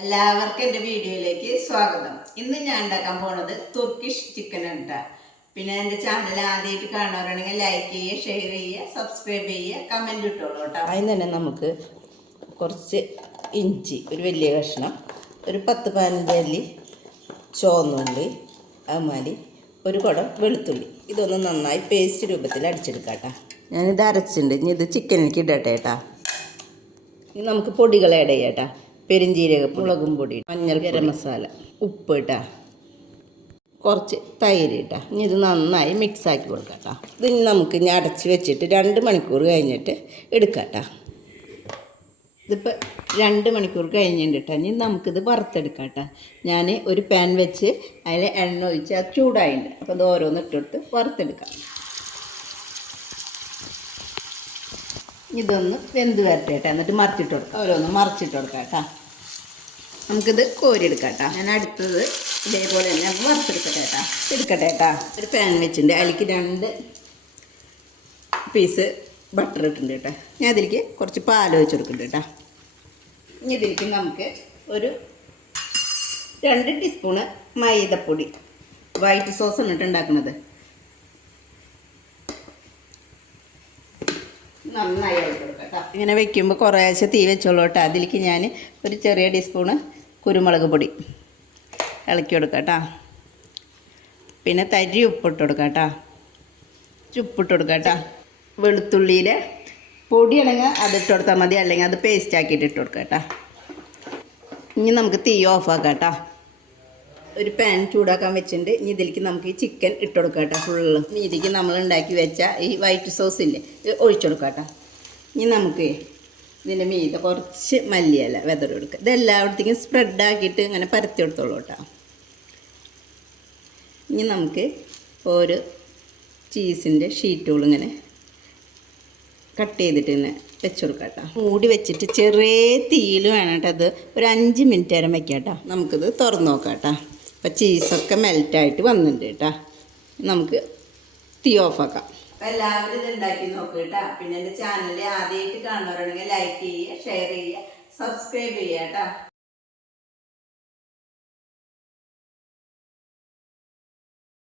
എല്ലാവർക്കും എൻ്റെ വീഡിയോയിലേക്ക് സ്വാഗതം. ഇന്ന് ഞാൻ ഉണ്ടാക്കാൻ പോണത് തുർക്കിഷ് ചിക്കൻ ആണ്. പിന്നെ എൻ്റെ ചാനൽ ആദ്യമായിട്ട് കാണുന്നവരാണെങ്കിൽ ലൈക്ക് ചെയ്യുക, ഷെയർ ചെയ്യുക, സബ്സ്ക്രൈബ് ചെയ്യുക, കമൻറ്റ് ഇട്ടോളൂ കേട്ടോ. അതിന് തന്നെ നമുക്ക് കുറച്ച് ഇഞ്ചി, ഒരു വലിയ കഷ്ണം, ഒരു 10-15 അല്ലി ചുവന്നുള്ളി, അതുമാതിരി ഒരു കുടം വെളുത്തുള്ളി, ഇതൊന്ന് നന്നായി പേസ്റ്റ് രൂപത്തിൽ അടിച്ചെടുക്കാം കേട്ടോ. ഞാനിത് അരച്ചിട്ടുണ്ട്. ഇനി ഇത് ചിക്കനിലേക്ക് ഇടട്ടെ കേട്ടോ. ഇനി നമുക്ക് പൊടികൾ ആഡ് ചെയ്യാം കേട്ടോ. പെരിഞ്ചീരക, മുളകും പൊടി, മഞ്ഞൾ, ഗരം മസാല, ഉപ്പ് ഇട്ടാ, കുറച്ച് തൈര് ഇട്ടാ. ഇനി ഇത് നന്നായി മിക്സാക്കി കൊടുക്കാം കേട്ടോ. ഇതിന് നമുക്ക് ഇനി അടച്ച് വെച്ചിട്ട് 2 മണിക്കൂർ കഴിഞ്ഞിട്ട് എടുക്കാം കേട്ടോ. ഇതിപ്പോൾ 2 മണിക്കൂർ കഴിഞ്ഞിട്ട് കേട്ടോ. ഇനി നമുക്കിത് വറുത്തെടുക്കാം കേട്ടോ. ഞാൻ ഒരു പാൻ വെച്ച് അതിൽ എണ്ണ ഒഴിച്ച് അത് ചൂടായിട്ടുണ്ട്. അപ്പോൾ ഇത് ഓരോന്ന് ഇട്ടിട്ട് വറുത്തെടുക്കാം. ഇതൊന്ന് വെന്ത് വരട്ടെ കേട്ടോ. എന്നിട്ട് മറിച്ചിട്ട് കൊടുക്കാം. ഓരോന്ന് മറിച്ചിട്ട് കൊടുക്കാം കേട്ടോ. നമുക്കിത് കോരിയെടുക്കാം കേട്ടോ. ഞാൻ അടുത്തത് ഇതേപോലെ തന്നെ നമുക്ക് വറുത്തെടുക്കട്ടെ കേട്ടോ. എടുക്കട്ടെ കേട്ടോ. ഒരു പാൻ വെച്ചിട്ടുണ്ട്. അതിലേക്ക് 2 പീസ് ബട്ടർ ഇട്ടിട്ടുണ്ട് കേട്ടോ. ഞാൻ അതിലേക്ക് കുറച്ച് പാൽ ഒഴിച്ച് കൊടുക്കുന്നുണ്ട് കേട്ടോ. ഇനി ഇതിലേക്ക് നമുക്ക് ഒരു 2 ടീസ്പൂണ് മൈദപ്പൊടി, വൈറ്റ് സോസ് എന്നിട്ട് ഉണ്ടാക്കുന്നത്, നന്നായി ഇളക്കി കൊടുക്കാം കേട്ടോ. ഇങ്ങനെ വെക്കുമ്പോൾ കുറേശ്ശെ തീ വെച്ചോളൂ കേട്ടോ. അതിലേക്ക് ഞാൻ ഒരു ചെറിയ ടീസ്പൂണ് കുരുമുളക് പൊടി ഇളക്കി കൊടുക്കാം കേട്ടോ. പിന്നെ തരി ഉപ്പിട്ട് കൊടുക്കാം കേട്ടോ. ഉപ്പിട്ട് കൊടുക്കാം കേട്ടോ. വെളുത്തുള്ളിയുടെ പൊടി അല്ലെങ്കിൽ അതിട്ട് കൊടുത്താൽ മതി, അല്ലെങ്കിൽ അത് പേസ്റ്റ് ആക്കിയിട്ട് ഇട്ട് കൊടുക്കാം കേട്ടോ. ഇനി നമുക്ക് തീ ഓഫാക്കാം കേട്ടോ. ഒരു പാൻ ചൂടാക്കാൻ വെച്ചിട്ടുണ്ട്. ഇനി ഇതിലേക്ക് നമുക്ക് ഈ ചിക്കൻ ഇട്ട് കൊടുക്കാം കേട്ടോ. ഫുള്ള് ഇതിലേക്ക് നമ്മൾ ഉണ്ടാക്കി വെച്ച ഈ വൈറ്റ് സോസില്ലേ ഒഴിച്ചു കൊടുക്കാം കേട്ടോ. ഇനി നമുക്ക് ഇതിൻ്റെ മീതെ കുറച്ച് മല്ലിയില വെതറി കൊടുക്കുക. ഇതെല്ലായിടത്തേക്കും സ്പ്രെഡാക്കിയിട്ട് ഇങ്ങനെ പരത്തി കൊടുത്തോളൂ കേട്ടോ. ഇനി നമുക്ക് ഒരു ചീസിൻ്റെ ഷീറ്റുകൾ ഇങ്ങനെ കട്ട് ചെയ്തിട്ട് ഇങ്ങനെ വെച്ച് കൊടുക്കാം കേട്ടോ. മൂടി വെച്ചിട്ട് ചെറിയ തീയിൽ വേണം കേട്ടോ. അത് ഒരു 5 മിനിറ്റ് നേരം വയ്ക്കാം കേട്ടോ. നമുക്കിത് തുറന്ന് നോക്കാം കേട്ടോ. അപ്പോൾ ചീസൊക്കെ മെൽറ്റായിട്ട് വന്നിട്ടുണ്ട് കേട്ടോ. നമുക്ക് തീ ഓഫാക്കാം. അപ്പോൾ എല്ലാവരും ഇത് ഉണ്ടാക്കി നോക്കുക കേട്ടോ. പിന്നെ എൻ്റെ ചാനൽ ആദ്യമായിട്ട് കാണുന്നവരാണെങ്കിൽ ലൈക്ക് ചെയ്യുക, ഷെയർ ചെയ്യുക, സബ്സ്ക്രൈബ് ചെയ്യുക കേട്ടോ.